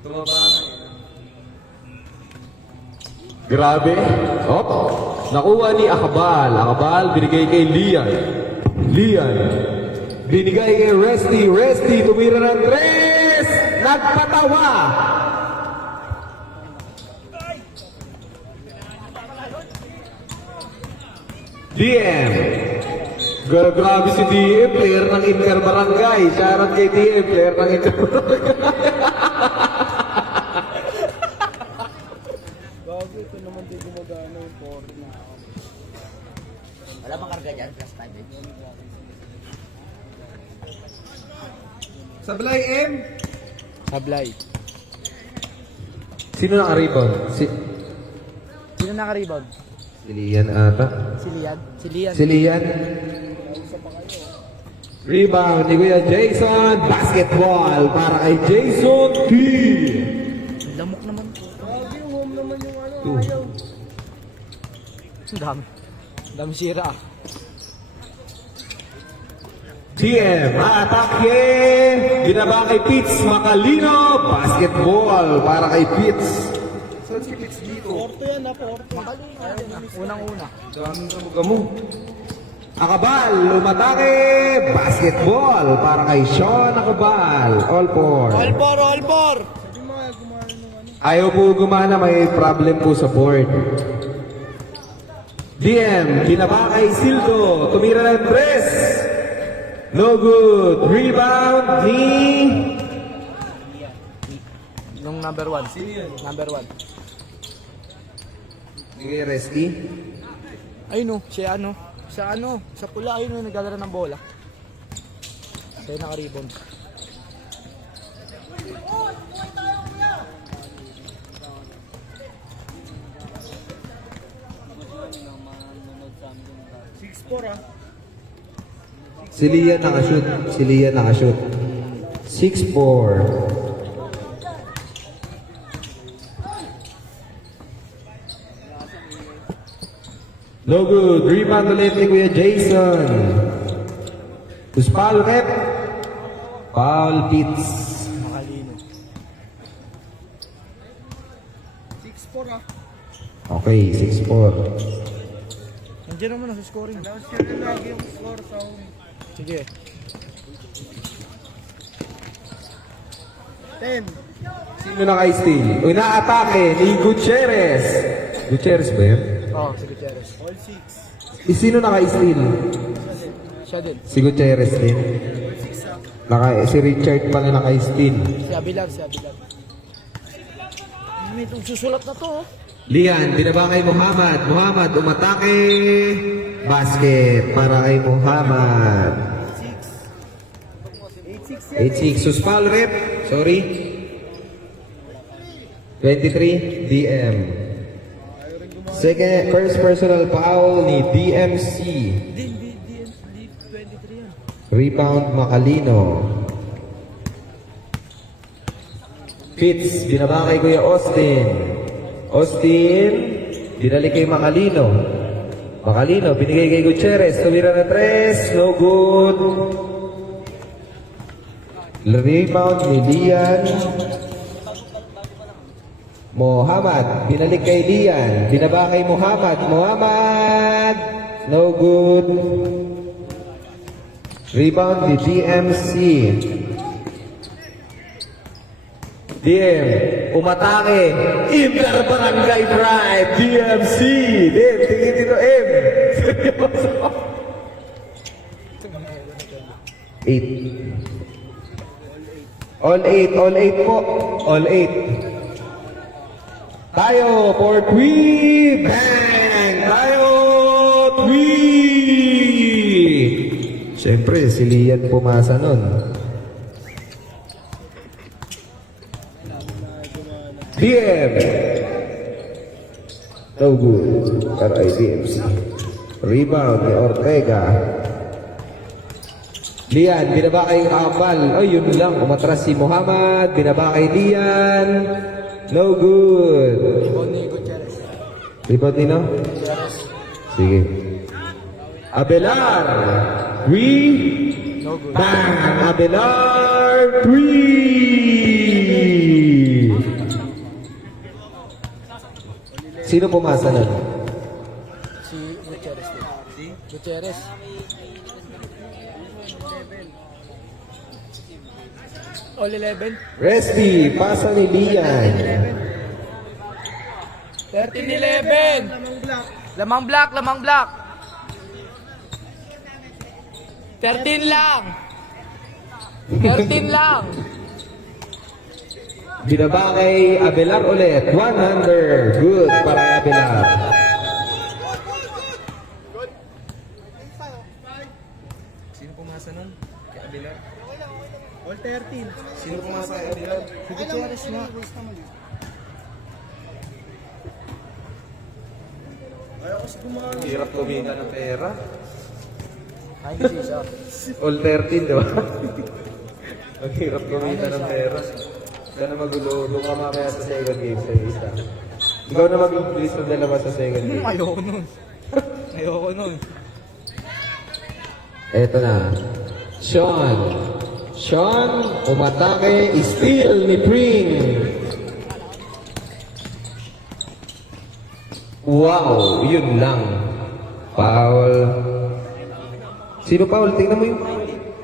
Tumaba na eh. Grabe. Op. Nakuha ni Akabal. Akabal, binigay kay Lian. Lian. Binigay kay Resty. Resty, tumira ng 3. Nagpatawa. DM. Grabe si DM, player ng Inter Barangay. Shoutout kay DM, player ng Inter Barangay. Bago ito naman di gumagana yung 40 na. Wala bang karga dyan? Plus 5 eh. Sablay M. Sablay. Sino naka-rebound? Sino naka-rebound? Si Lian ata. Si Lian. Si Lian. Si Lian. Rebound ni Kuya Jason. Basketball para kay Jason T. Lamok naman. Grabe, home naman yung ano, Two. ayaw. Ang dami. Ang dami sira. TM, atake. Binaba kay Pitts Macalino. Basketball para kay Pitts. Saan si Pitts dito? 40 yan na, 40. Unang-una. Daming kamu-gamu. Akabal, lumatake. Basketball para kay Sean Akabal. All four. All four! Sabi mo, gumana ng ano. Ayaw po gumana, may problem po sa board. DM, binaba kay Sildo. Tumira ng 3. No good. Rebound ni... Nung number 1. Number 1. Sige, Resty. Ayun no, siya ano. Sa pula ayun no, naglalaro ng bola. Siya yung naka-rebound. Si Lian nakashoot. Si Lian nakashoot. 6-4. No good. Rebound ulit ni Kuya Jason. Who's foul rep? Foul Pitts. Makalino. 6-4 ah. Okay, 6-4. Nandiyan naman sa scoring. Announce nyo rin lagi yung score sa home. Sige. 10. Sino naka-steal? Una-atake ni Gutierrez. Gutierrez ba yun? Oh, si Gutierrez. All 6. Sino naka-steal? Siya din. Si Gutierrez din. Si Richard pala naka-steal. Si Abilar. May itong susulat na to oh. Lian, binaba kay Muhammad. Muhammad, umatake. Basket para kay Muhammad. 8-6. Suspal rep. Sorry. 23, DM. First personal foul ni DMC. Di 23 yan. Rebound Macalino. Pitts, binaba kay Kuya Austin. Austin, binalik kay Macalino. Macalino, binigay kay Gutierrez. Tumira na 3, no good. Rebound ni Lian. Muhammad, binalik kay Lian. Binaba kay Muhammad. Muhammad, no good. Rebound ni DMC. DM, umatake. Inter Barangay Pride, DMC. DM, tingin dito, M. Seryoso. 8. All 8 po. All 8. Tayo for 3. Bang! Tayo 3. Siyempre, si Lian pumasa nun. DM. No good. Para DMC. Rebound ni Ortega. Lian, binaba kay Akabal. Oh, yun lang. Umatras si Muhammad. Binaba kay Lian. No good. Rebound ni Gutierrez. Rebound ni no? Sige. Abelar. 3. No good. Bang! Abelar. 3. Sino pumasa nun? Si Gutierrez din. Si? Gutierrez. All 11. Resty, pasa ni Lian. 13-11. Lamang black. Lamang black. 13 lang. 13 lang. Binaba kay Abelar ulit. 100. Good para kay Abelar. Sino pumasa nun? Kay Abelar? All 13. Sino pumasa kay Abelar? Si Gutierrez nga. Ayaw kasi gumamit. Hirap kumita ng pera. Ay, hindi siya. All 13, di ba? Ang hirap kumita ng pera. Ikaw na magulo. Doon ka mamaya sa second game sa isa. Ikaw na mag-list ng dalawa sa second game. Ayoko nun. Ayoko nun. Eto na. Sean, umatake, steal ni Pring. Wow, yun lang. Foul. Sino foul? Tingnan mo yung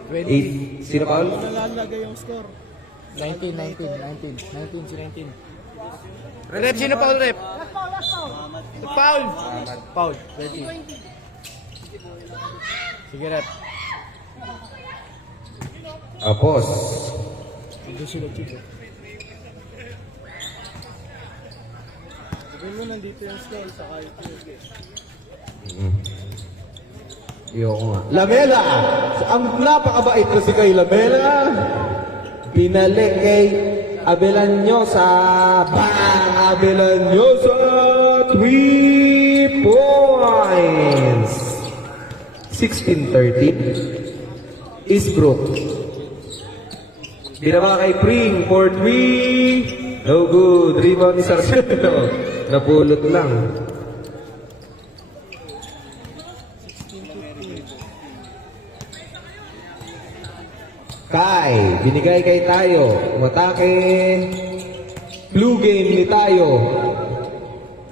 8. Sino foul? Nalalagay yung score. 19 si 19. Rep, sino foul, Rep? Foul! Foul, 20. Sige, Rep. Apos. Hindi sila chico. Sabihin mo nandito yung score sa kahit Ayoko nga. Lamela! Ang napakabait kasi kay Lamela. Binalik kay Abelanyosa. Bang! Abelanyosa! 3 points! 16-13. Isbrook. Binaba kay Pring for 3. No good. Rebound ni Sargento. Napulot lang. Kai, binigay kay Tayo. Umatake. Blue game ni Tayo.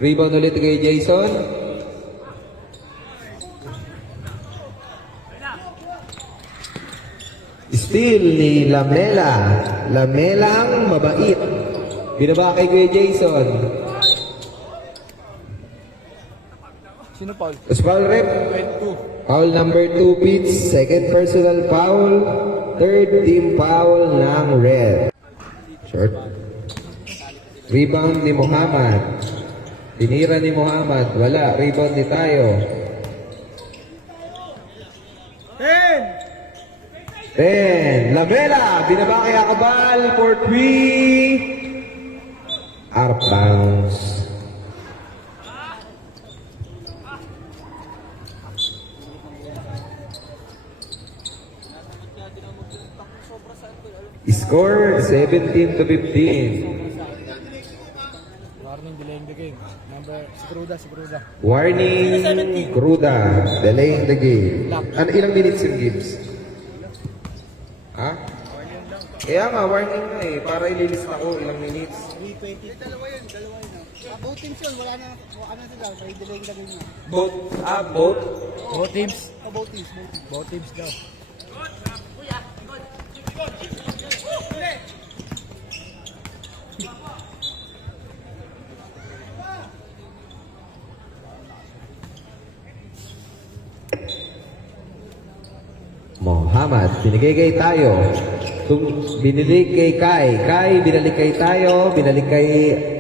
Rebound ulit kay Jason. Steal ni Lamela. Lamelang mabait. Binaba kay Kuya Jason. Sino foul? Tapos foul rep. 22. Foul number 2, Pitts. Second personal foul. Third team foul ng red. Short. Rebound ni Muhammad. Tinira ni Muhammad. Wala. Rebound ni Tayo. 10. Lamela. Binaba kay Akabal for 3. Out of bounds. Score 17-15. Warning, delaying the game. Si Cruda. Warning, Cruda, delaying the game. Ano, ilang minutes yung games? Ha? Kaya nga, warning na eh. Para ililist ako ilang minutes. 3:20. Dalawa yun. Both teams yun. Wala na sila. Kaya delay na ganyan. Both? Both? Both teams. Both teams. Both teams daw. Muhammad, binigay kay Tayo. Binili kay Kai. Kai, binalik kay Tayo. Binalik kay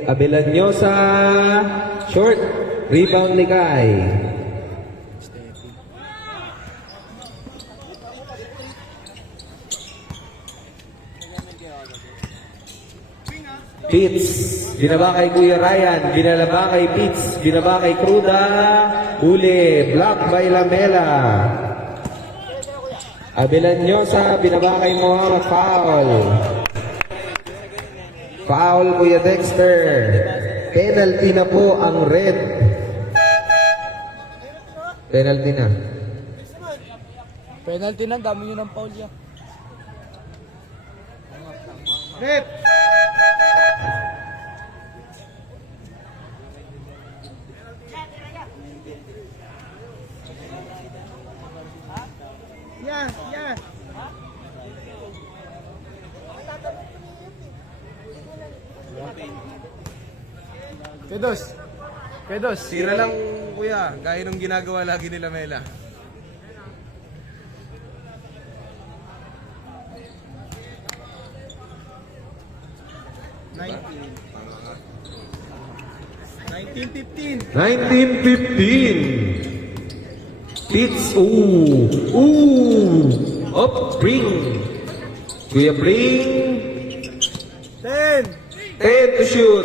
Abelanyosa. Short. Rebound ni Kai. Pitts. Binaba kay Kuya Ryan. Binalaba kay Pitts. Binaba kay Cruda. Huli. Block by Lamela. Abelanyosa, binaba kay Muhammad, foul. Foul, Kuya Dexter. Penalty na po ang red. Penalty na. Penalty na, dami nyo ng foul yan. Rep! Pedos. Tira lang kuya, gaya nung ginagawa lagi nila Mela. $19.15. 19-15. Pits. Ooh. Up. Bring. Kuya bring. 10. 10 to shoot.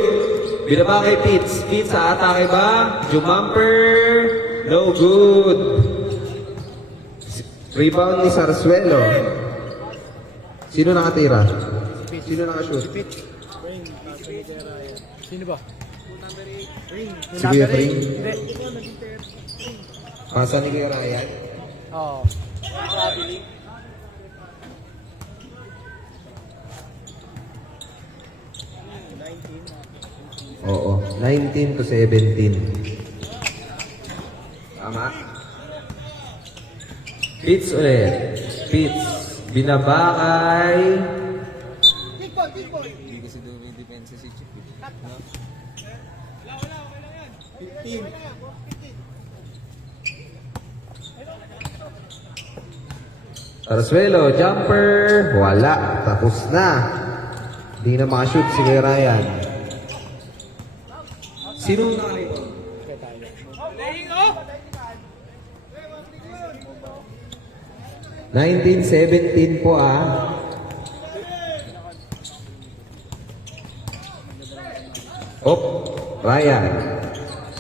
Binaba kay Pits. Pits sa atake ba? Jumamper. No good. Rebound ni Sarsuelo. Sino nakatira? Sino nakashoot? Sino ba? Si Kuya Pring. Hindi. Pasa ni Kuya Ryan. Oo. Oo. 19 to 17. Tama? Pits ulit. Pits. Binaba kay... Hindi kasi dumidepensa si Chip. 15. Sarsuelo, jumper. Wala. Tapos na. Hindi na makashoot si Kuya Ryan. Sino nakalito? 19-17 po ah. Op, Ryan.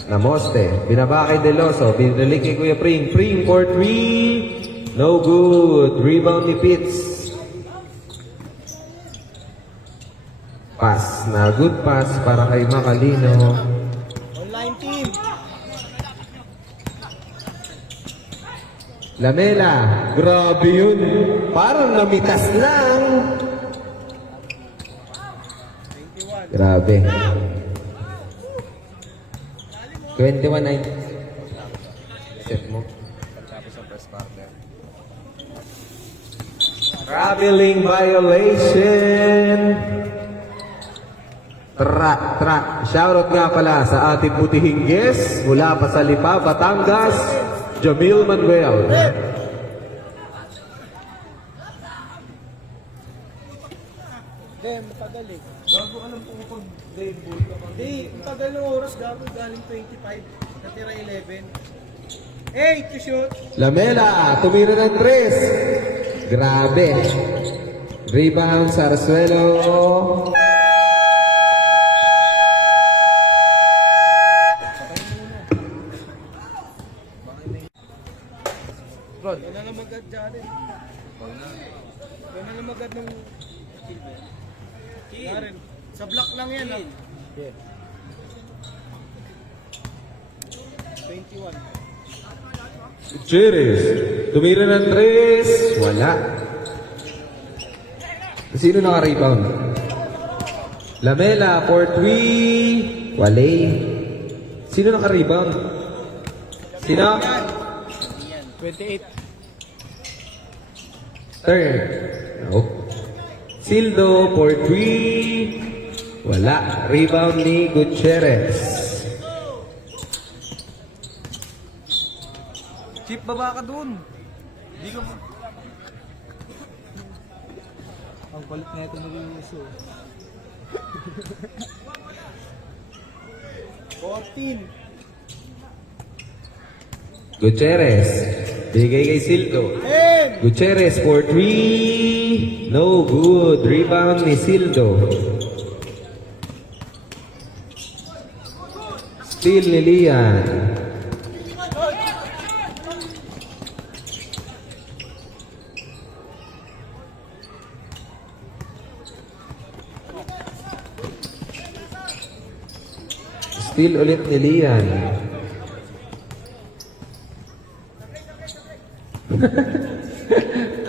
Namoste. Binaba kay Deloso. Binalik kay Kuya Pring. Pring for 3. No good. Rebound ni Pitts. Pass na. Good pass para kay Macalino. Online team. Lamela. Grabe yun. Parang namitas lang. Grabe. 21-9. Set mo. Tapos sa press partner. Traveling violation. Shoutout nga pala sa ating butihing guest mula pa sa Lipa, Batangas, Jamil Manuel. Dem, pagaling. Gago alam ko pag day ball ka. Hindi, tagal ng oras gago galing 25. Natira 11. 8 to shoot. Lamela, tumira ng 3. Grabe. Rebound, Sarsuelo. Rod. Yan na lang mag-ad dyan eh. Yan na lang mag-ad ng Karen. Sa block lang yan ah. Yeah. 21. Gutierrez. Tumira ng 3. Wala. Sino naka-rebound? Lamela, for 3. Wale. Sino naka-rebound? Sino? 28. Third. No. Sildo, for 3. Wala. Rebound ni Gutierrez. Chip, baba ka dun. Hindi ka Ang kulit na ito nag-iuso. 14. Gutierrez. Bigay kay Sildo. 10. Gutierrez for 3. No good. Rebound ni Sildo. Steal ni Lian. Steal ulit ni Lian.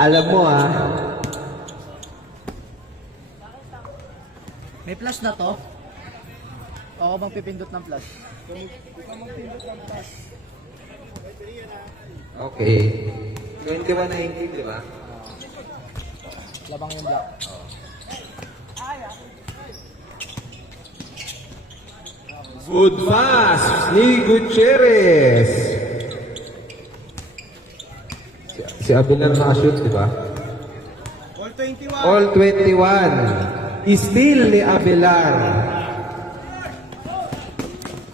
Alam mo ah. May plus na to? Oo bang pipindot ng plus? Okay. 21-19, di ba? Labang yung block. Good pass ni Gutierrez. Si Abelar nakashoot, di ba? All 21. All 21. Steal ni Abelar.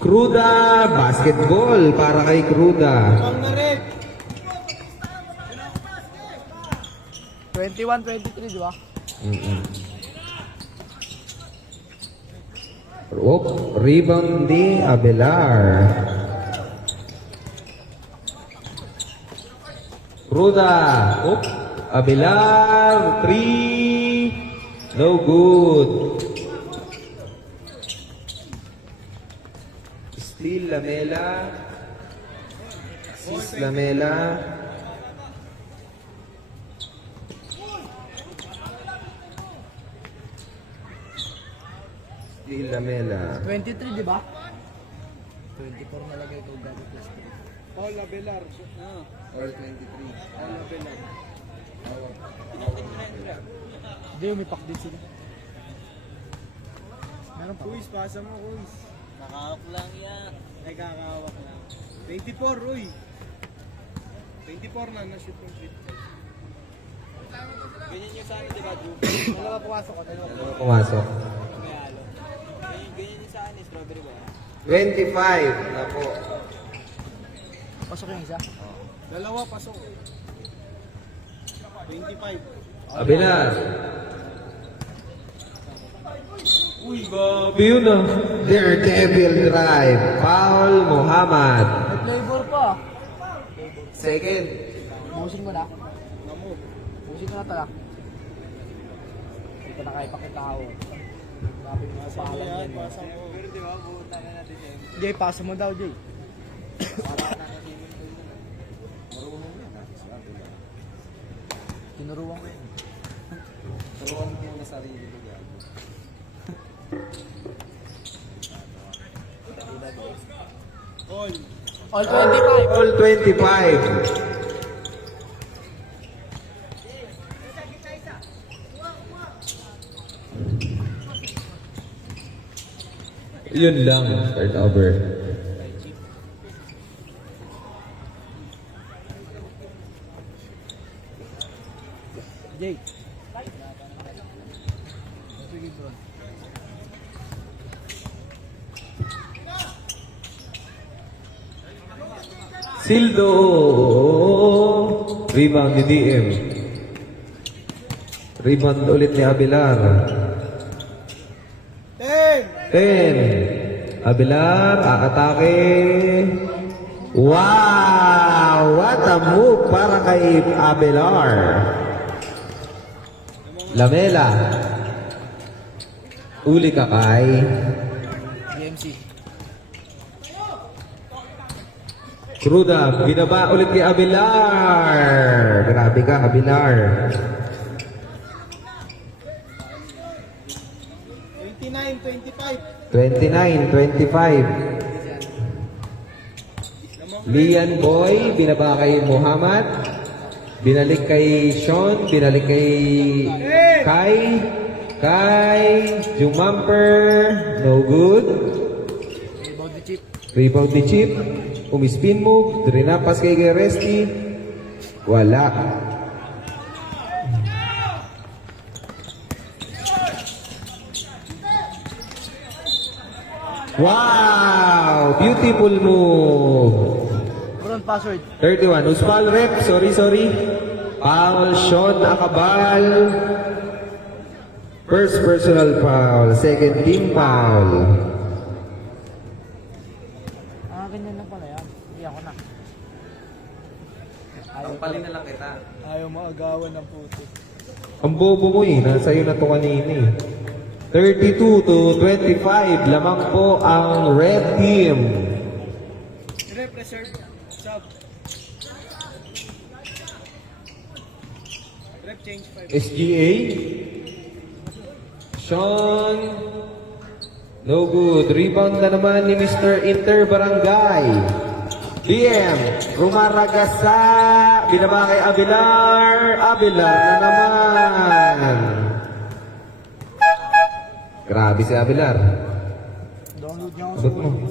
Cruda, basketball para kay Cruda. Pang na red. 21-23, di ba? Rebound ni Abelar. Cruda. Abelar. 3. No good. Still Lamela. Sis Lamela. Still Lamela. 23, di ba? 24 nalagay ko gamit plus 3. Paul Abelar. All 23. Paul Abelar. Hindi, umipak din sila. Meron pa. Kuis, pasa mo, Kuis. Nakahap lang yan. Ay, kakahawak lang. 24, Uy. 24 na, na-shoot yung free throw. Ganyan yung sa akin, di ba, Drew? Dalawa pumasok ko, dalawa. Pumasok. May halo. Ganyan yung sa akin, strawberry ba? 25 na po. Pasok yung isa. Dalawa, pasok. 25. Abelar. Uy, grabe yun ah. Daredevil drive. Paul Muhammad. May flavor pa. Second. Busin mo na. Namu. Busin mo na tala. Hindi ko na kaya pakitao. Lapit mo sa alam Ayan, yan. pasa mo. Pero di ba, buta na natin siya. Jay, pasa mo daw, Jay. Tinuruan ko yun. Turuan mo yung sarili ko yan. All. All 25. All 25. Yun lang, third over. Jay. Sige, bro. Sildo. Rebound ni DM. Rebound ulit ni Abelar. 10. 10. Abelar, aatake. Wow! What a move para kay Abelar. Lamela. Uli ka kay. DMC. Cruda, binaba ulit kay Abelar. Grabe ka, Abelar. 29, 25. 29-25. Lian Boy, binaba kay Muhammad. Binalik kay Sean, binalik kay Jumamper, no good. Rebound the chip. Rebound ni Chip, umispin move, drinapas kay Resty. Wala. Wow! Beautiful move. Front password. 31. Usmal rep. Sorry. Foul. Sean Acabal. First personal foul. Second team foul. Ganyan lang pala yan. Hindi ako na. Pampalin na lang kita. Ayaw maagawan ng puto. Ang bobo mo eh. Nasa iyo na to kanina eh. 32-25. Lamang po ang red team. Rep, reserve. Sub. Rep, change 5. SGA. Sean. No good. Rebound na naman ni Mr. Inter Barangay. DM. Rumaragasa. Binaba kay Abelar. Abelar na naman. Grabe si Abelar. Download niya ako sa Abot mo.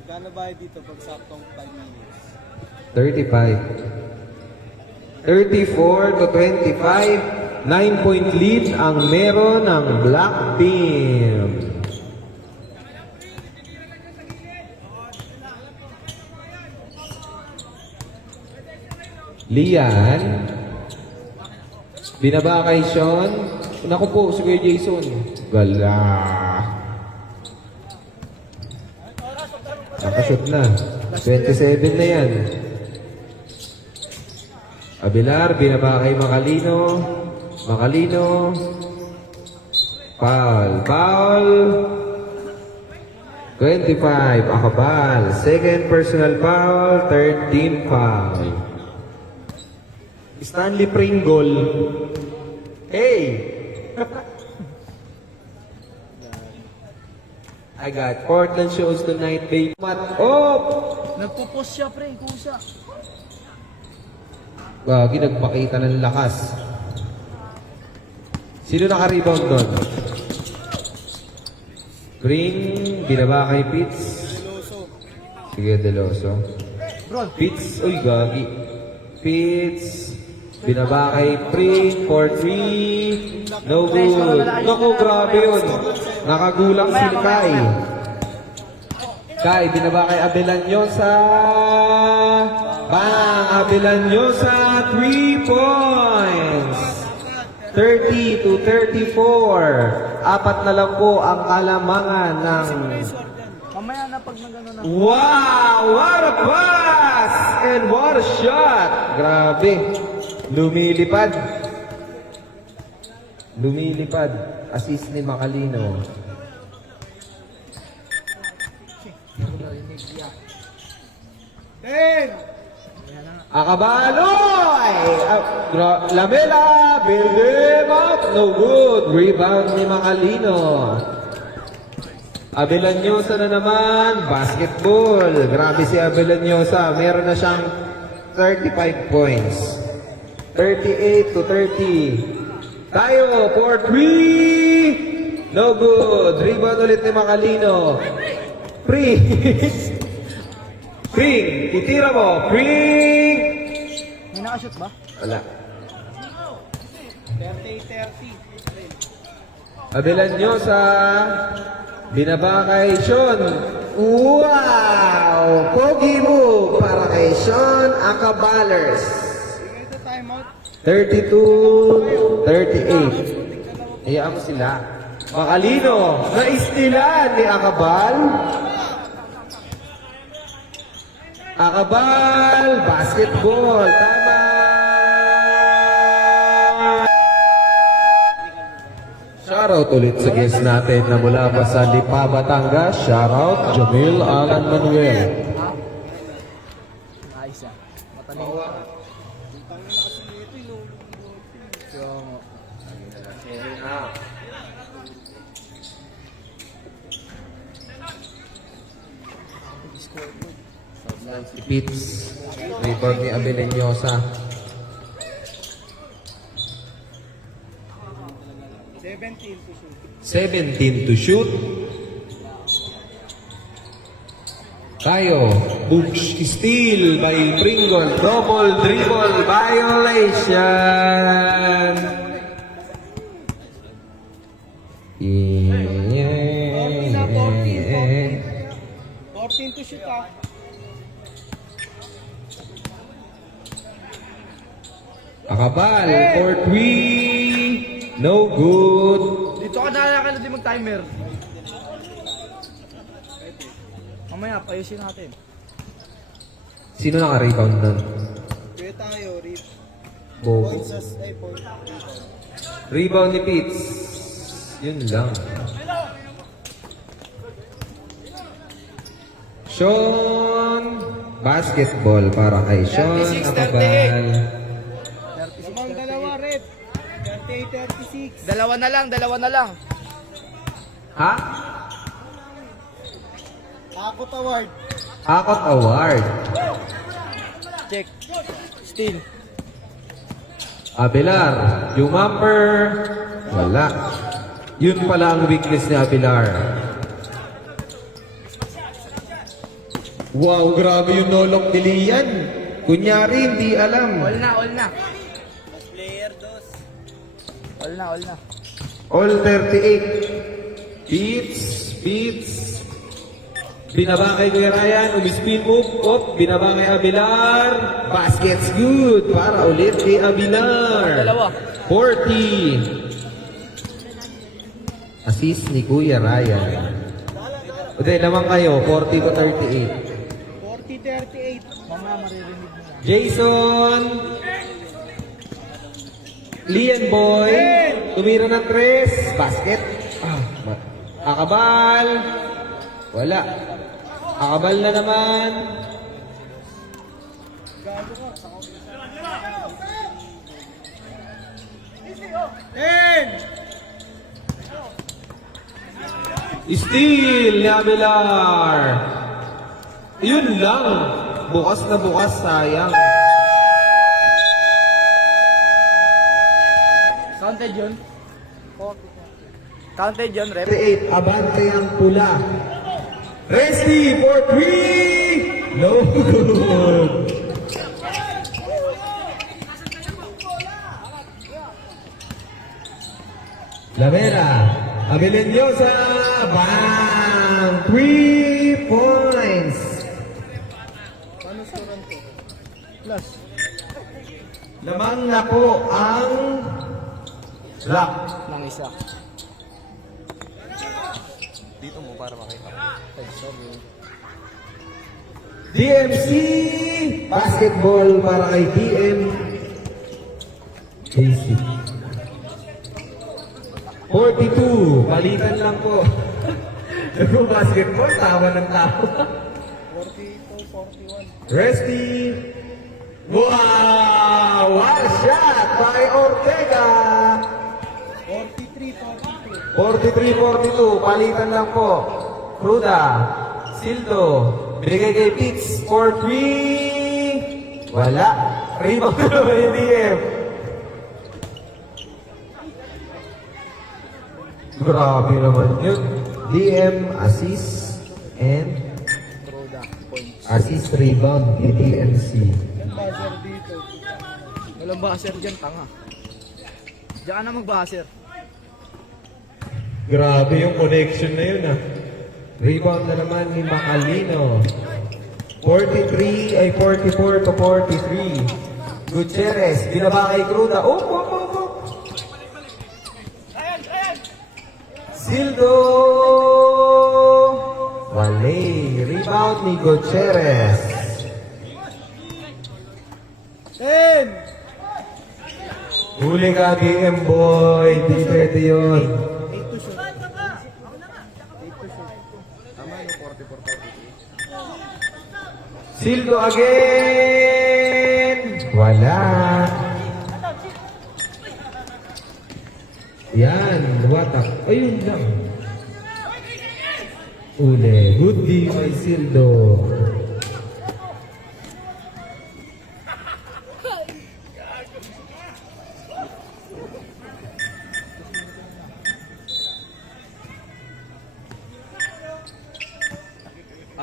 Magkano ba dito pag saktong 5 minutes? 35. 34 to 25. 9-point lead ang meron ng Black Team. Lian. Binaba kay Sean. Naku po, si Kuya Jason. Gala. Nakashoot na. 27 na yan. Abelar, binaba kay Macalino. Macalino. Foul. Foul. 25. Akabal. Second personal foul. Third team foul. Stanley Pringle. Hey! I got Portland shows tonight, baby. Mat up! Nagpo-post siya, pre. Kusa. Gagi, nagpakita ng lakas. Sino naka-rebound doon? Green, binaba kay Pitts. Sige, Deloso. Pitts, uy, gagi. Pitts, binaba kay Pring for 3. No good. Naku, grabe yun. Nakagulang si Kai. Kai, binaba kay Abelanyosa. Bang! Abelanyosa, 3 points. 30 to 34. Apat na lang po ang kalamangan ng... Mamaya na pag nagano na. Wow! What a pass! And what a shot! Grabe. Lumilipad. Lumilipad. Assist ni Macalino. Akabaloy! Lamela! Build him up! No good! Rebound ni Macalino. Abelanyosa na naman. Basketball. Grabe si Abelanyosa. Meron na siyang 35 points. 38 to 30. Tayo for 3! No good! Rebound ulit ni Macalino. Free! Pring! Titira mo! Pring! May nakashoot ba? Wala. 30-30. Abelanyosa. Binaba kay Sean. Wow! Pogi move para kay Sean Akabalers. Ito timeout. 32-38. Hayaan mo sila. Macalino. Naistilan ni Akabal. Akabal, basketball, tama! Shoutout ulit sa guest natin na mula pa sa Lipa, Batangas. Shoutout, Jamil Alan Manuel. Ayos ah. Matalino. Si Pitts, rebound ni Abelanyosa. 17 to shoot. Tayo, Books steal by Pringle. Double dribble violation. 14 to shoot ah. Akabal for 3. No good. Dito ka na din mag-timer. Mamaya, payusin natin. Sino naka-rebound nun? Kaya tayo, rip. Bobo. Points as ay point. Rebound ni Pitts. Yun lang. Sean. Basketball para kay Sean 36, Akabal. Lamang dalawa, rip. 38-36. Dalawa na lang. Ha? Akot award. Akot Award. Check. Steal. Abelar. Jumamper. Wala. Yun pala ang weakness ni Abilar. Wow, grabe yung nolok ni Lian. Kunyari, hindi alam. All na, all na. Player dos. All na, all na. All 38. Beats. Binaba kay Kuya Ryan, umispin move, binaba kay Abilar. Basket's good para ulit kay Abilar. Dalawa. 40. Assist ni Kuya Ryan. Hindi, naman kayo, 40 to 38. 40-38. Mamaya maririnig mo yan. Jason. Lian Boy. Tumira ng 3. Basket. Akabal. Wala. Akabal na naman. Steal ni Abelar. Yun lang. Bukas na bukas, sayang. Counted yun? Counted yun, rep? 38, abante ang pula. Resty for 3! No good. Lamera, Abelenyosa, bang! 3 points. Paano scorean to? Plus. Lamang na po ang lock. Nang isa. Dito mo para makita. Ay, sorry. DMC basketball para kay DM AC. 42, balitan lang po. Nagpo basketball, tawa ng tao. 42-41. Resty. Wow! One shot by Ortega. 43-42, palitan lang po. Cruda, Sildo, binigay kay Pitts for 3. Wala. Rebound na naman yung DM. Grabe naman yun. DM, assist, and assist rebound ni DMC. Yung buzzer dito. Walang buzzer dyan, tanga. Diyan ka na mag-buzzer. Grabe yung connection na yun ah. Rebound na naman ni Macalino. 43 ay 44 to 43. Gutierrez, binaba kay Cruda. Oh. Sildo! Wale. Rebound ni Gutierrez. 10! Huli ka, DM boy. Hindi pwede yun. 8 to shoot. 8 to shoot. Tama yung 44-43. Sildo again! Wala. Yan, watak. Ayun lang. Uli. Good D by Sildo.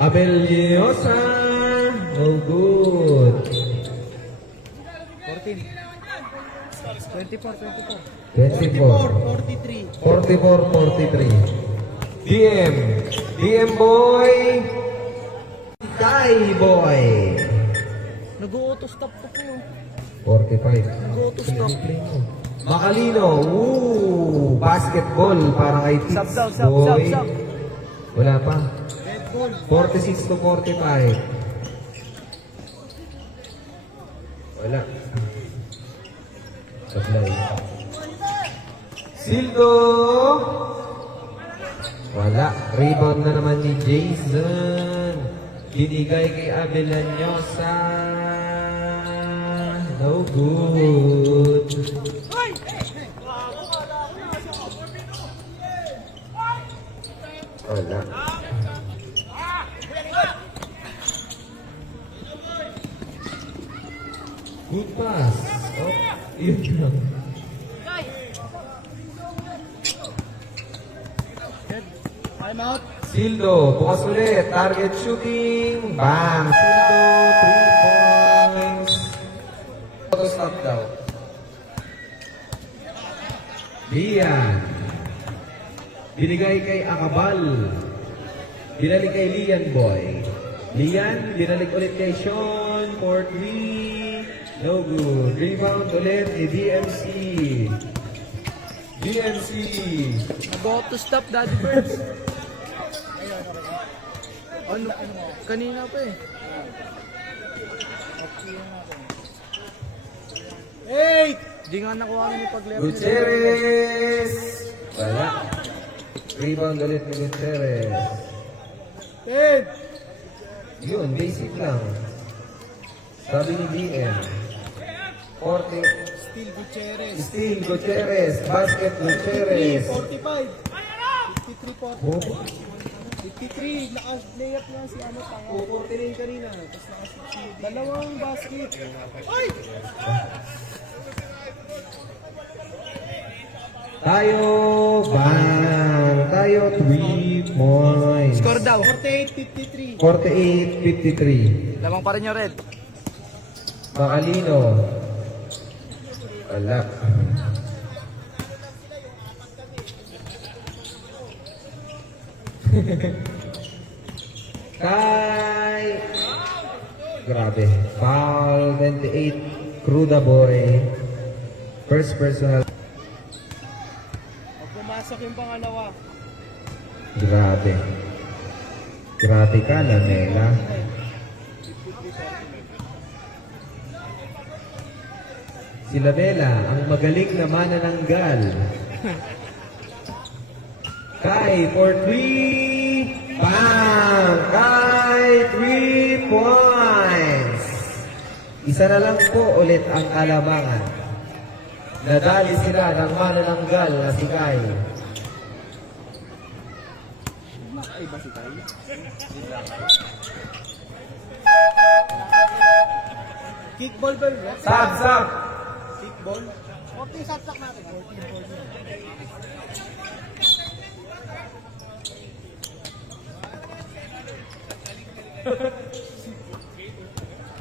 Abeliosa. No good. 14. 24. 24. 44-43. 44-43. DM boy. Kai boy. Nag-auto-stop ko po. 45. Nag-auto-stop. Macalino. Basketball para kay Tits Sub. boy. Wala pa. Red ball. 46 to 45. Wala. Sablay. Sildo. Wala. Rebound na naman ni Jason. Binigay kay Abelanyosa. No good. Wala. Good pass. Oh, yun lang. Time out. Sildo, bukas ulit. Target shooting. Bang! Sildo, 3 points. Auto stop daw. Lian. Binigay kay Akabal. Binalik kay Lian Boy. Lian, binalik ulit kay Sean for 3. No good. Rebound ulit ni DMC. DMC. About to stop, Daddy Birds. Ano? Kanina pa eh. Hey! Di nga nakuha ni paglaro. Gutierrez. Wala. Rebound ulit ni Gutierrez. Ted! Yun, basic lang. Sabi ni DM. 40. Still Gutierrez. Steel Gutierrez. Basket Gutierrez. 45. 53 po. Oh, 53. Naka-layup nga si ano tanga. 49 kanina. Tapos naka-shoot. Dalawang basket. Ay! tayo, bang. Tayo, 3 points. Score daw. 48-53. 48-53. Lamang pa rin yung red. Makalino. Wala. Kay. Grabe. Foul 28. Cruda boy. First personal. Pag pumasok yung pangalawa. Grabe. Grabe ka, Lamela. Si Lamela, ang magaling na manananggal. Kai for 3. Bang! Kai, 3 points. Isa na lang po ulit ang kalamangan. Nadali sila ng manananggal na si Kai. Kickball ba yun? Sab! Kickball? 40 saksak natin. 14.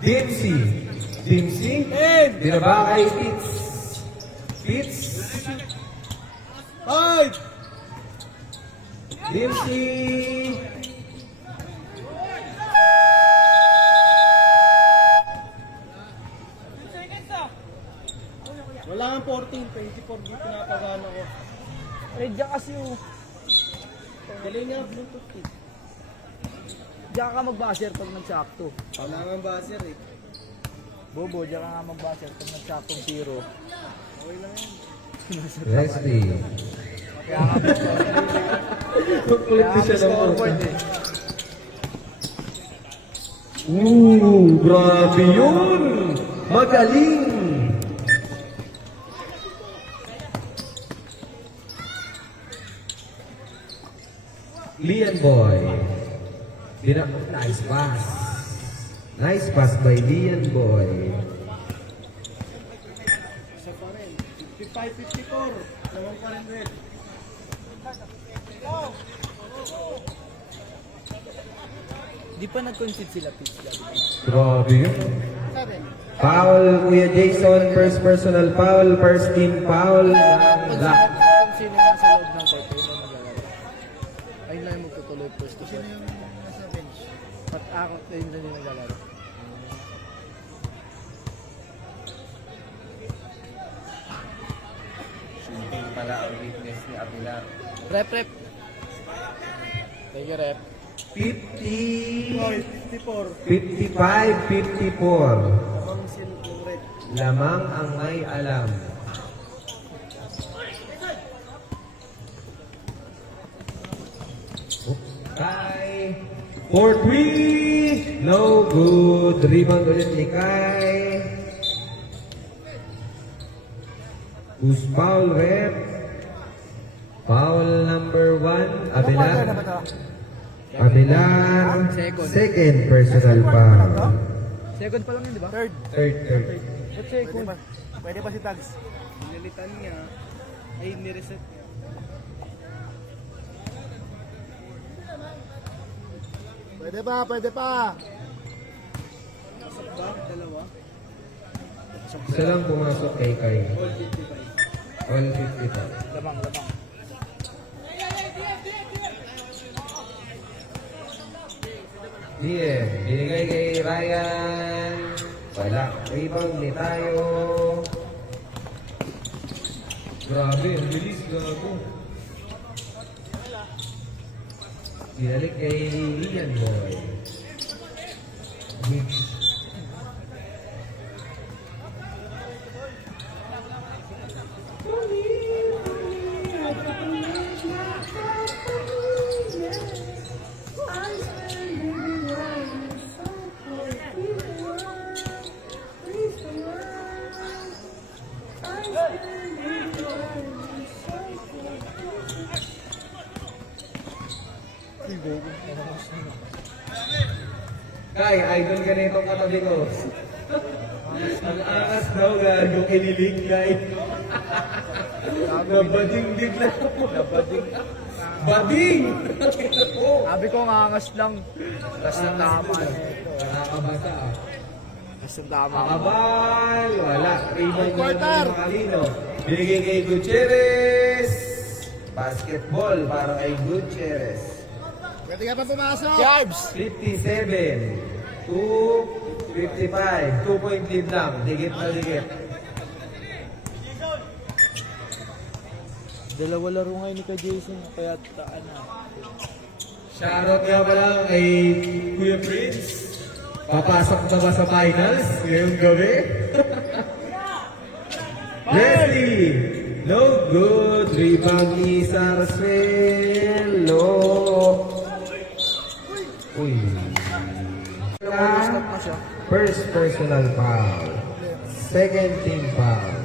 Dimsy. Dimsy? Binaba kay Fitz. Fitz. 5! Dimsy. Wala kang 14, 24 dito pinapagana ko. Diyan kasi yung... Galing niya, Bluetooth eh. Diyan ka mag-buzzer pag nagsakto. Wala kang buzzer eh. Bobo, diyan ka nga mag-buzzer pag nagsaktong zero. Okay lang yan. Leslie. Kaya nga Kulit na siya ng scoreboard eh. Grabe yun! Magaling! Lian Boy. Nice pass. Nice pass by Lian Boy. Isa pa rin. 55-54. Lamang pa rin red. Di pa nag-concede sila pitch lang. Grabe yun. Foul, Kuya Jason. First personal foul. First team foul. Kung sino nasa loob ng court, yun ang maglalaro. Ayun lang yung magtutuloy first to shot. Sino yung nasa bench? Pat ako, ayun lang yung maglalaro. Shooting pala ang weakness ni Aguilar. Rep. Thank you, rep. 50. 54. 55-54. Amang silog ng red. Lamang ang may alam. Kai. For 3. No good. Rebound ulit ni Kai. Who's foul rep? Foul number 1. Abelar. Abelar. Second personal foul. Second pa lang yun, di ba? Third. Third. Ba't second? Pwede pa si Tags. Nilitan niya. Ay, nireset niya. Pwede pa, pwede pa. Isa lang pumasok kay Kai. All 50 pa. Lamang. DM, binigay kay Ryan. Wala. Rebound ni tayo. Grabe, ang bilis. Gago. Binalik kay Ian Boy. Kai, idol ka na itong katabi ko. Ang angas daw, gago, kinilig, Kai. Nabading din na ako. Bading! Sabi ko, ang angas lang. Tapos na tama na ito. Nakakabasa. Tapos na tama. Makabal! Wala. Rebound mo Quarter. naman yung Makalino. Binigay kay Gutierrez. Basketball para kay Gutierrez. Pwede ka pa pumasok. Yarbs! 57 to 55. 2-point lead lang. Digit na digit. Dalawa laro ngayon ni ka Jason, kaya taan na. Shoutout nga pala kay Kuya Prince. Papasok na ba sa finals ngayong gabi? Ready! No good. Rebound ni Sarcelo. Uy. First personal foul. Second team foul.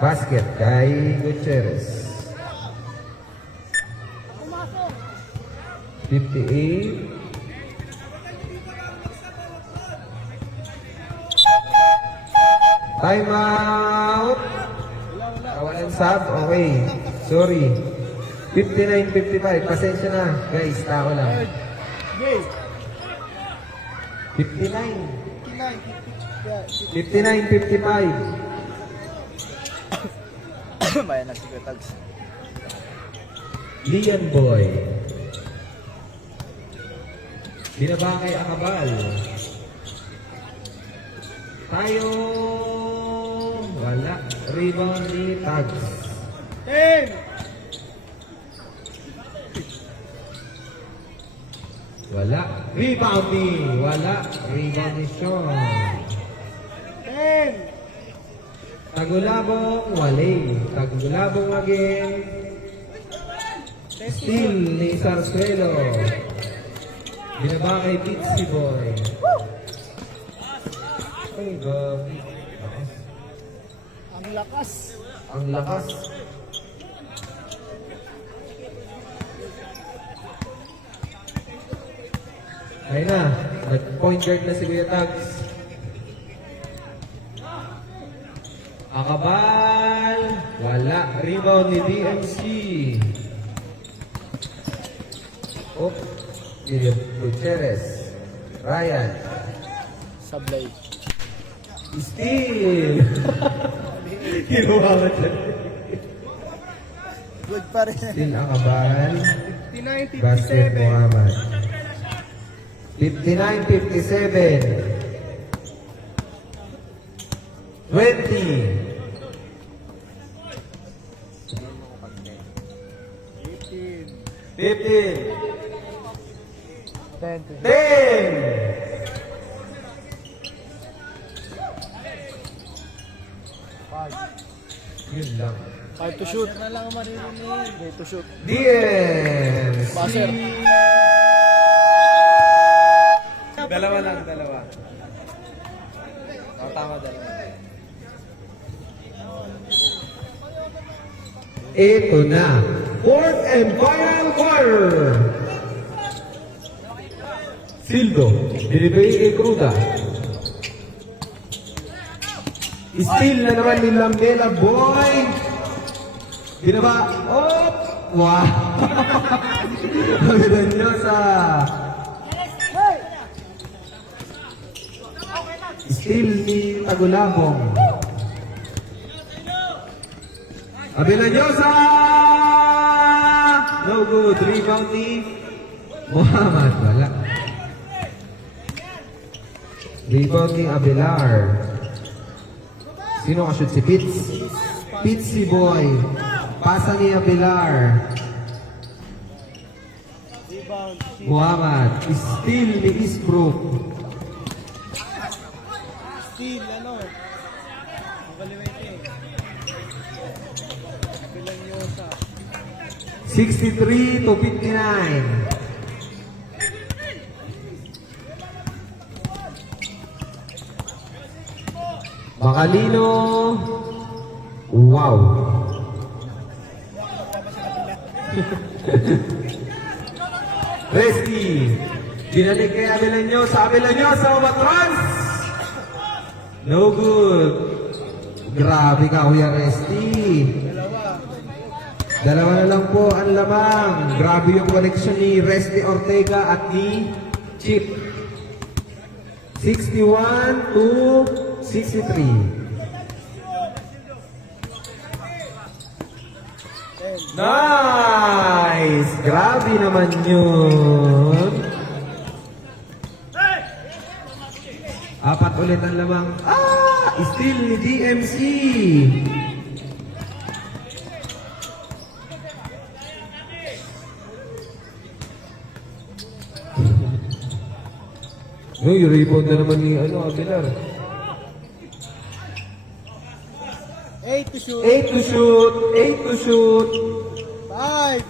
Basket kay Gutierrez. 58. Time out. Kawalan sub. Okay. Sorry. 59-55. Pasensya na. Guys, tao lang. 59. 59-55. Bayan na si Tags. Lian Boy. Binaba kay Akabal. Tayo. Wala. Rebound ni Tags. Wala. Rebound ni. Wala. Rebound ni Sean. Tagulabong. Wale. Tagulabong again. Steal ni Sarcelo. Binaba kay Pitsy Boy. Ay, gabi. Ang lakas. Ang lakas. Ayun na. Nag-point guard na si Kuya Tags. Akabal. Wala. Rebound ni DMC. Oh. Gutierrez. Ryan. Sablay. Steal. Kinuha ko dyan. Good pa rin. Steal Akabal. Basket Muhammad. 59-57. 20. 15. 10. 10. Yun lang. 5 to shoot. Na lang maririnig. 5 to shoot. DM. Buzzer. Dalawa lang, dalawa. Tama, dalawa. Ito na. Fourth and final quarter. Sildo. Binibigay kay Cruda. Steal na naman ni Lambela Boy. Binaba. Oh! Wow! Maganda nyo sa Steal ni Tagulabong. Abelanyosa! No good. Rebound ni Muhammad. Wala. Rebound ni Abelar. Sino ka-shoot? Si Pitts? Pitts si Boy. Pasa ni Abelar. Muhammad. Steal ni Eastbrook. Steel, ano? Ang kaliwete. Bilanyosa. 63 to 59. Makalino. Wow. Resty. Dinalik kay Abelanyosa. Abelanyosa, umatras. No good. Grabe ka, Kuya Resty. Dalawa na lang po ang lamang. Grabe yung connection ni Resty Ortega at ni Chip. 61 to 63. Nice! Grabe naman yun. Apat ulit ang lamang. Steal ni DMC. No, yung rebound na naman ni Aguilar. 8 to shoot. 8 to shoot. 8 to shoot. 5.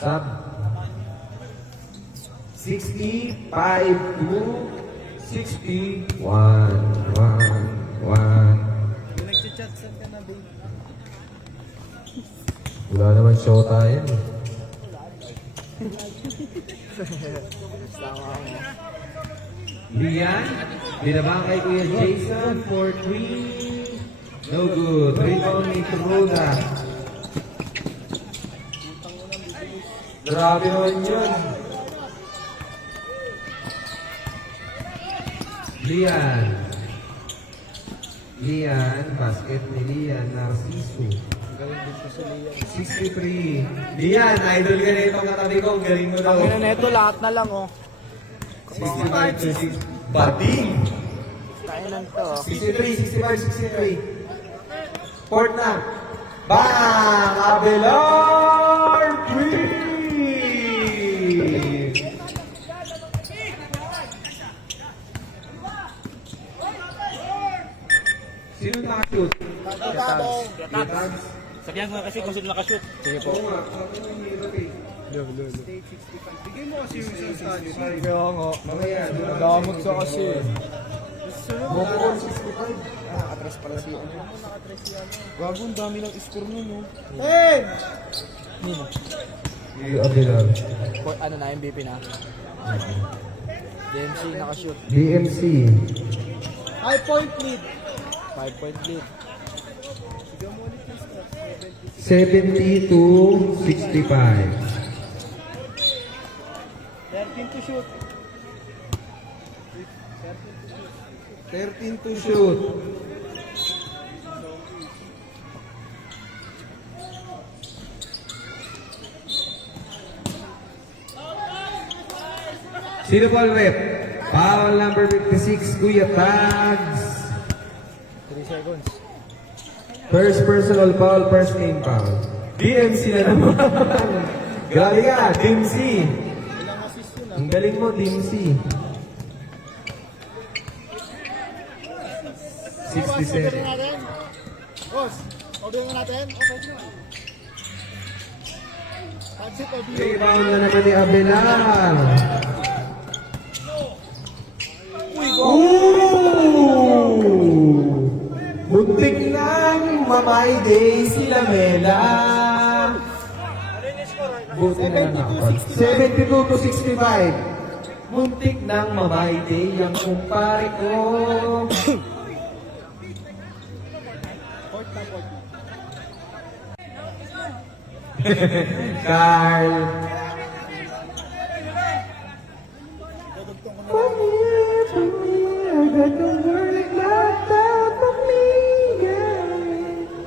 Sub. 65 to 60. 1, 1, 1. Nag-chat sa ka na, babe. Wala naman shota yan. Lian, binabang kay Kuya Jason for 3. No good. Rebound ni Kuroda. Grabe naman yun. Lian, basket ni Lian, Narciso. 63. Lian, idol ka na itong katabi ko. Ang galing mo daw. Ano na ito, lahat na lang, oh. 65 to 6. Bating! Kaya lang to. 63, 65, 63. Fourth na. Bang! Abelar! 3! Sino nakashoot? Tags. Sabihan ko na kasi kung sino nakashoot. Sige po. Oo nga. Ano yung hirap eh? Bigay mo kasi yung isang stats. Kaya nga. Mamaya. Damot sa kasi. Bukol 65. Atras pala si ano. Gago, ang dami ng score nun, no? 10! Abelar. Ano na, MVP na? DMC nakashoot. DMC. 5-point lead. 5-point lead. 70 to 65. 13 to shoot. 13 to shoot. Sino ball rep? Foul number 56, Kuya Tags. 3 seconds. First personal foul, first game foul. DMC na naman. Grabe ka, DMC. Ang galing mo, DMC. 67. Boss, order na natin? Okay na. Pansit o biyo? Rebound na naman ni Abelar. Ooh! Buntik ng mamay day si Lamela. Buti na lang ako. 72 to 65. Buntik ng mamay day ang kumpare ko. Carl.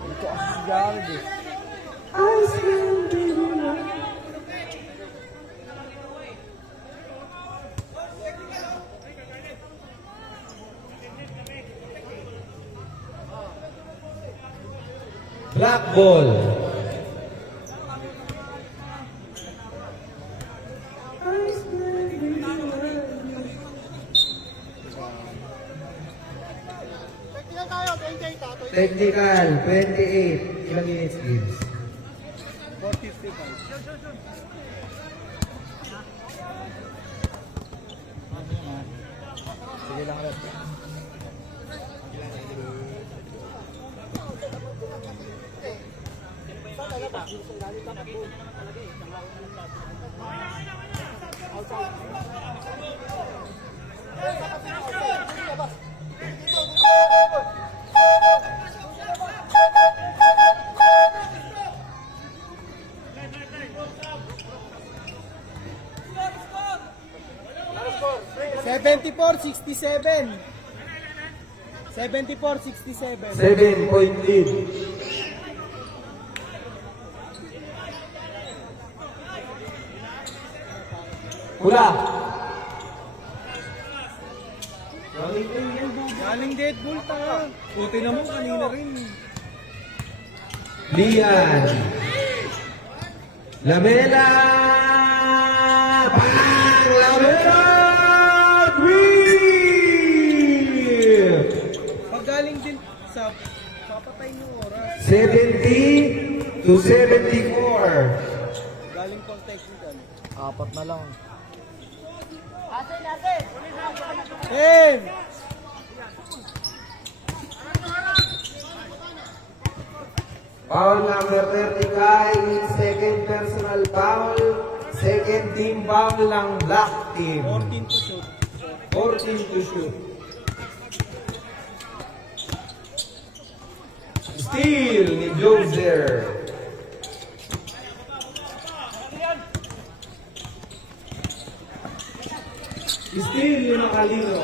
Ito kasi si Jared eh. Black ball. Technical, 28. Ilang minutes games? 4:55. Sige lang rin. $74, 67. 74, 67. 7-point lead. Pula. Galing Deadpool ta. Puti naman kanina rin. Lian. Lamela. Bang! Lamela! Three! Pag galing din sa papatay niyo oras. 70 to 74. Galing pang technical. 4 na lang. 10! Foul number 30 kay second personal foul, second team foul ng black team. 14 to shoot. 14 to shoot. Steal ni Joser. Steal ni Macalino.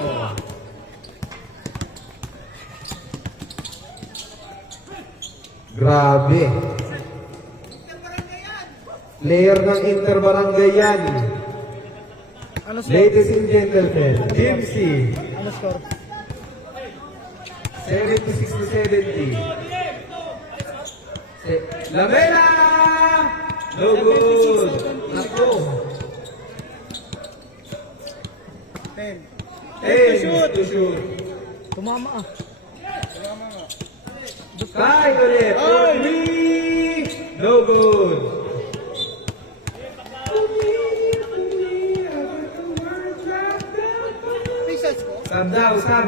Grabe. Player ng Interbarangay yan. Ano score? Ladies and gentlemen, Team C, Ano score? 76 to 70. Lamela! No good! Nako! 10. 10 to shoot. Tumama ah. Kahit ulit. No good. Sam daw, Sam.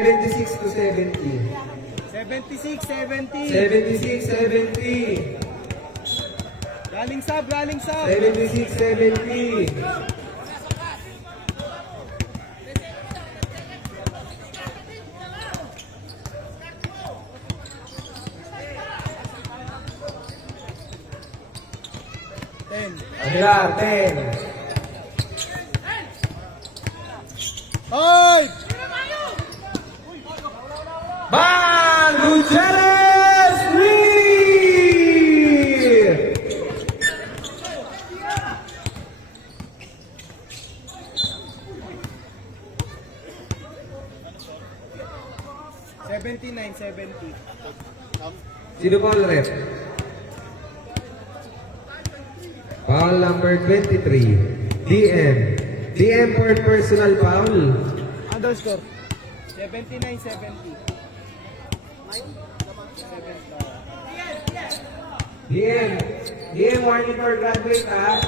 76 to 70. 76, 70. 76, 70. Galing sub. 76, 70. Aguilar, 10. Hoy! Bang! Gutierrez! Three! $79, 70. Sino foul rep? Foul number 23. DM for personal foul. Underscore. 79, 70. DM warning for graduate ha.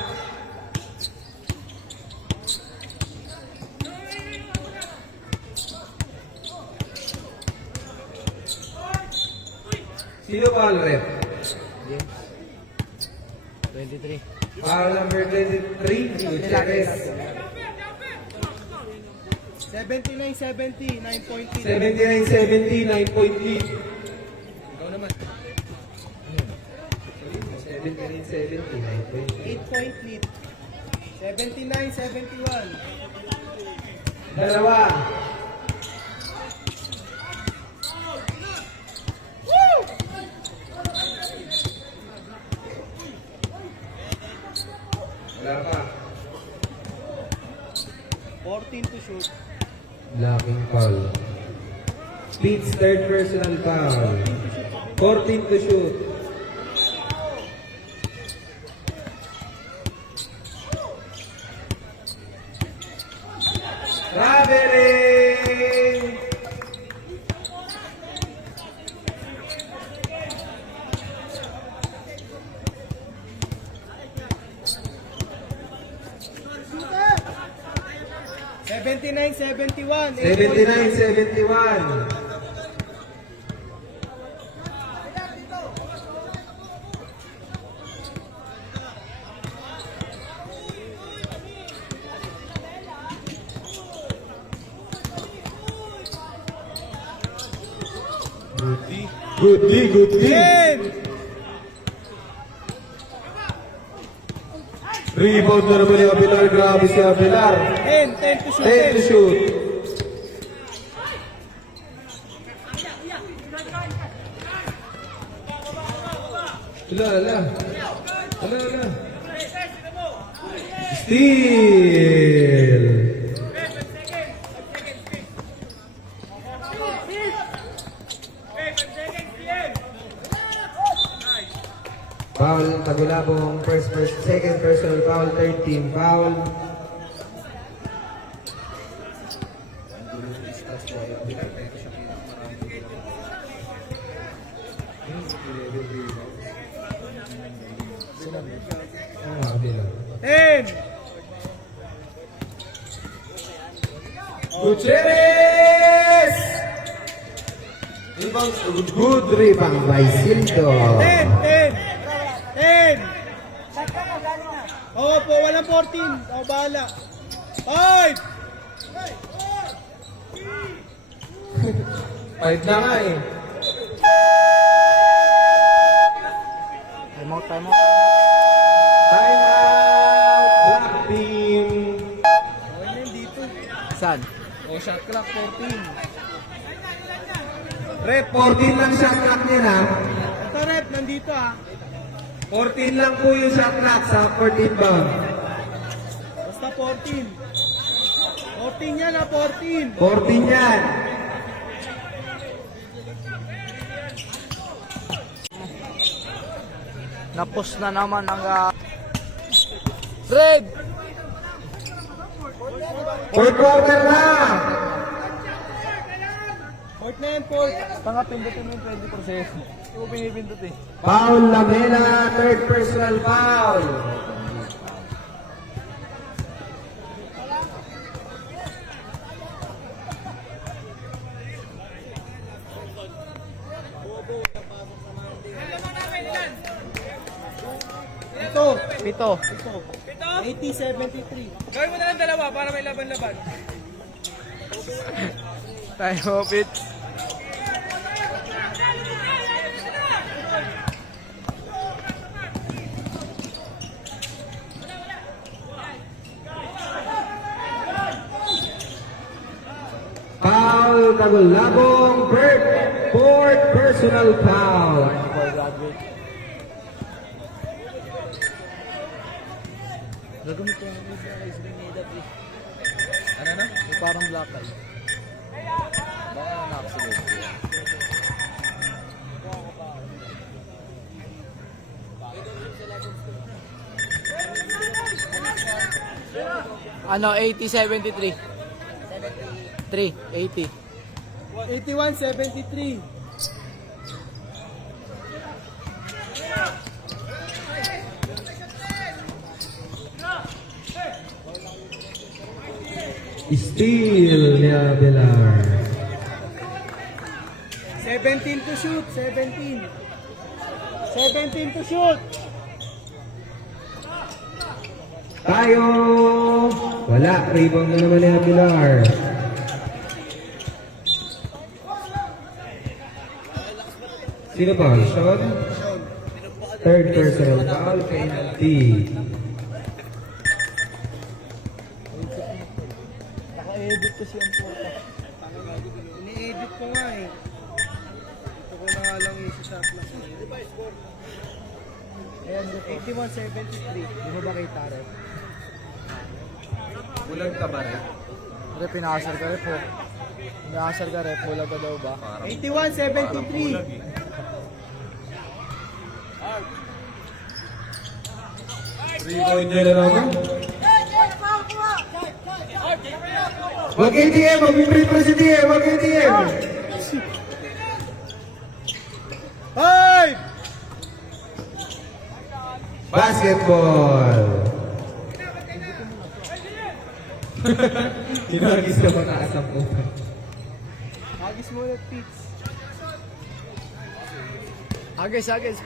Sino foul rep? 23. Foul number 23. Gutierrez. 79, 70. 9.3. 79-70, 9-point lead. Ikaw naman. 8-point lead. 79-71. Dalawa. Wala pa. 14 to shoot. Blocking foul. Speed's third personal foul. 14 to shoot. Traveling! Seventy-nine, 71. 79-71. Good D. 10. Rebound na naman yung Abelar. Grabe si Abelar. 10 to shoot. 10 to shoot. Ala. Steal. Foul, Tagulabong, second personal foul, third team foul. Abelar. 10. Gutierrez! Good rebound by Sildo. 10. Oo po, walang 14. Ako bahala. 5. 5 na nga eh. Time out. Time out! Black team! Okay na yun dito. Saan? O, shot clock 14. Rep, 14 lang shot clock niya na. Ito rep, nandito ah. 14 lang po yung shot clock sa 14 bound. Basta 14. 14 yan ah, 14. 14 yan. Napos na naman ang Red! Fourth quarter na! Fourth na yan, fourth. Tanga, pindutin mo yung 20%. Hindi ko pinipindot eh. Foul Lamela, third personal foul. Ito. Pito. 80-73. Gawin mo na lang dalawa para may laban-laban. Time of it. Foul, Tagulabong, Bert, fourth personal foul. Gagamit ko yung ice cream made up eh. Ano na? May parang black eye. Baka nakasilip ko yan. Ano, 80-73. 80. 81-73. Steal ni Abelar. 17 to shoot. 17 to shoot. Tayo! Wala, rebound na naman ni Abelar. Sino ba? Sean? Third personal foul, penalty. Naka-edit kasi ang puta. Ini-edit ko nga eh. Ito ko na nga lang isa-shot lang. Ayan, dito. 81-73. Di mo ba kita, Rep? Bulag ka ba rin? Rep, pinakasar ka, Rep, ho. Pinakasar ka, Rep. Bulag ka daw ba? 81-73. Three-point niya na naman. Wag ATM, mag-print pa si TM, wag ATM. 5! Basketball. Tinagis ka mataas ang puta. Agis mo ulit, Pete. Agis, Spitz.